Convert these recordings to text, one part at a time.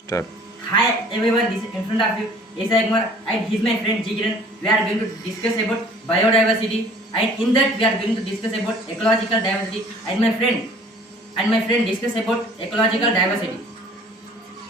Start. Hi everyone, this is in front of you is Agmar and he's my friend Jigiran. We are going to discuss about biodiversity and in that we are going to discuss about ecological diversity and my friend discuss about ecological diversity.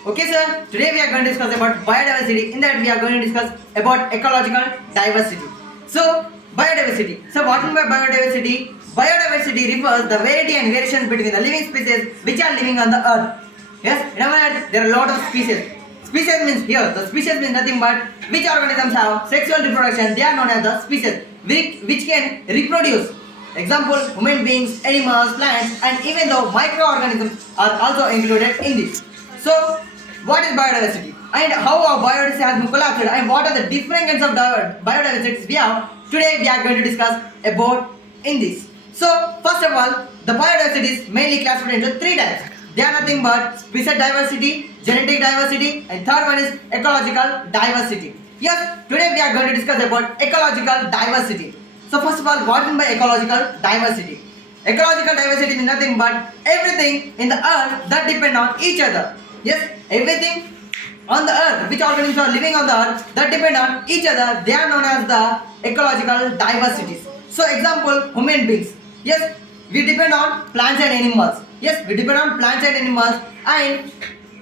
Okay, sir. Today we are going to discuss about biodiversity. In that we are going to discuss about ecological diversity. So, biodiversity. So, what is by biodiversity? Biodiversity refers the variety and variations between the living species which are living on the earth. Yes, in our earth there are a lot of species. Species means here. The species means nothing but which organisms have sexual reproduction. They are known as the species which can reproduce. Example: human beings, animals, plants, and even though microorganisms are also included in this. So, what is biodiversity and how our biodiversity has been collapsed and what are the different kinds of biodiversity we have? Today we are going to discuss about in this. So, first of all, the biodiversity is mainly classified into three types. They are nothing but species diversity, genetic diversity, and third one is ecological diversity. Yes, today we are going to discuss about ecological diversity. So first of all, what is by ecological diversity? Ecological diversity is nothing but everything in the earth that depend on each other. Yes, everything on the earth, which organisms are living on the earth that depend on each other, they are known as the ecological diversities. So example, human beings. Yes, we depend on plants and animals. Yes, we depend on plants and animals and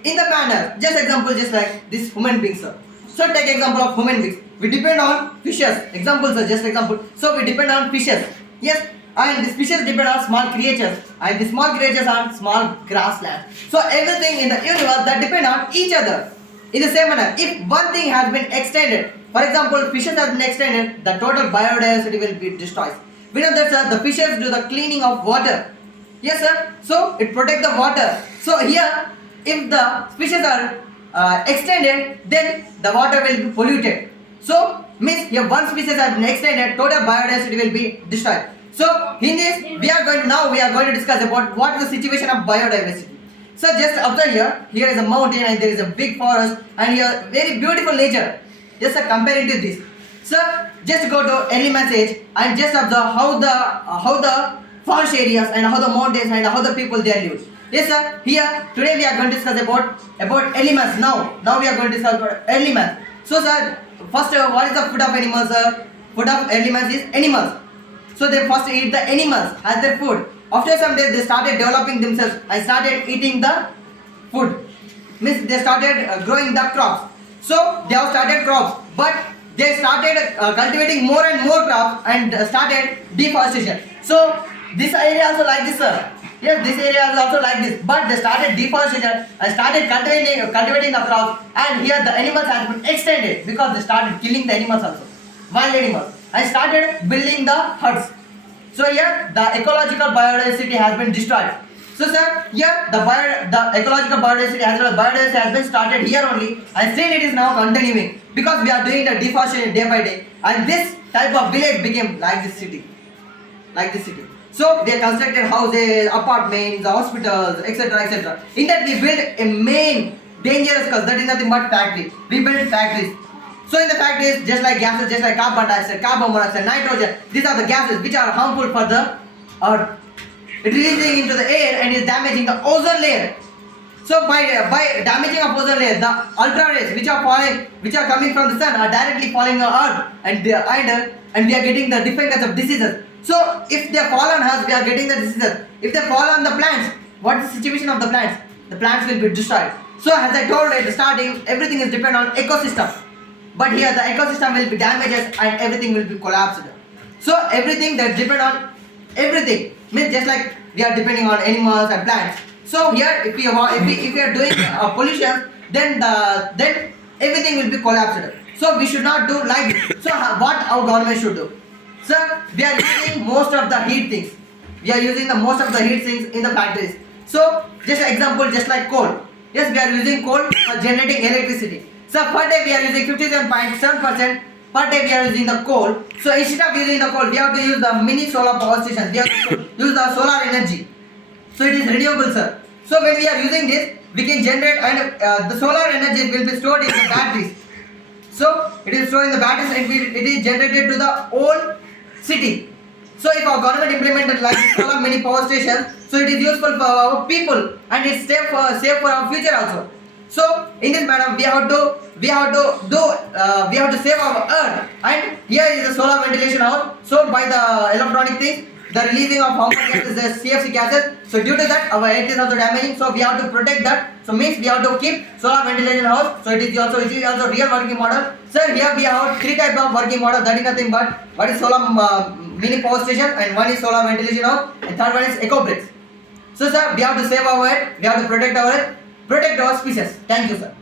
in the manner, just example, just like this human beings, sir. So take example of human beings. We depend on fishes. Examples are just example. So we depend on fishes. Yes, and these fishes depend on small creatures, and the small creatures are small grasslands. So everything in the universe that depend on each other. In the same manner, if one thing has been extended, for example, fishes have been extended, the total biodiversity will be destroyed. We know that, sir, the fishes do the cleaning of water. Yes, sir. So it protects the water. So here, if the species are extended, then the water will be polluted. So means if one species has been extended, total biodiversity will be destroyed. So in this, we are going to discuss about what is the situation of biodiversity. So just observe here. Here is a mountain and there is a big forest and here very beautiful nature. Just comparing to this. So just go to early message and just observe how the forest areas and how the mountains and how the people there live. Yes, sir. Here today we are going to discuss about elements. Now we are going to discuss about elements. So, sir, first what is the food of animals? Sir? Food of elements is animals. So they first eat the animals as their food. After some days they started developing themselves and started eating the food. Means they started growing the crops. So they have started crops, but they started cultivating more and more crops and started deforestation. So this area also like this, sir. Yes, this area is also like this. But they started deforestation and started cultivating the crops. And here the animals have been extended because they started killing the animals also, wild animals, and started building the huts. So here the ecological biodiversity has been destroyed. So sir, here the ecological biodiversity as well as biodiversity has been started here only, and still it is now continuing because we are doing the deforestation day by day, and this type of village became like this city, like this city. So they constructed houses, apartments, hospitals, etc., etc. In that we built a main dangerous cause, that is nothing but factory. We built factories. So in the factories, just like gases, just like carbon dioxide, carbon monoxide, nitrogen, these are the gases which are harmful for the earth. It releasing into the air and is damaging the ozone layer. So by damaging of ozone layer, the ultra rays which are coming from the sun are directly falling on earth and we are getting the different kinds of diseases. So if they fall on us, we are getting the diseases. If they fall on the plants, what is the situation of the plants? The plants will be destroyed. So as I told at the starting, everything is dependent on ecosystem. But here the ecosystem will be damaged and everything will be collapsed. So everything that depend on everything means just like we are depending on animals and plants. So here if we are doing pollution, then everything will be collapsed. So we should not do like this. So what our government should do? Sir, we are using most of the heat things. We are using the most of the heat things in the factories. So just an example, just like coal. Yes, we are using coal for generating electricity. So per day we are using 57.7%. Per day we are using the coal. So instead of using the coal, we have to use the mini solar power station. We have to use the solar energy. So it is renewable, sir. So when we are using this, we can generate and the solar energy will be stored in the batteries. So it is stored in the batteries and it is generated to the whole city. So if our government implemented like solar mini power station, so it is useful for our people and it's safe for our future also. So in this manner we have to save our earth. And here is the solar ventilation house. So by the electronic things, the releasing of harmful gases, the CFC gases. So due to that, our earth is also damaging. So we have to protect that. So means we have to keep solar ventilation house. So it is also real working model. Sir, here we have three types of working model. That is nothing but one is solar mini power station, and one is solar ventilation house, and third one is eco bricks. So sir, we have to save our earth. We have to protect our earth, protect our species. Thank you, sir.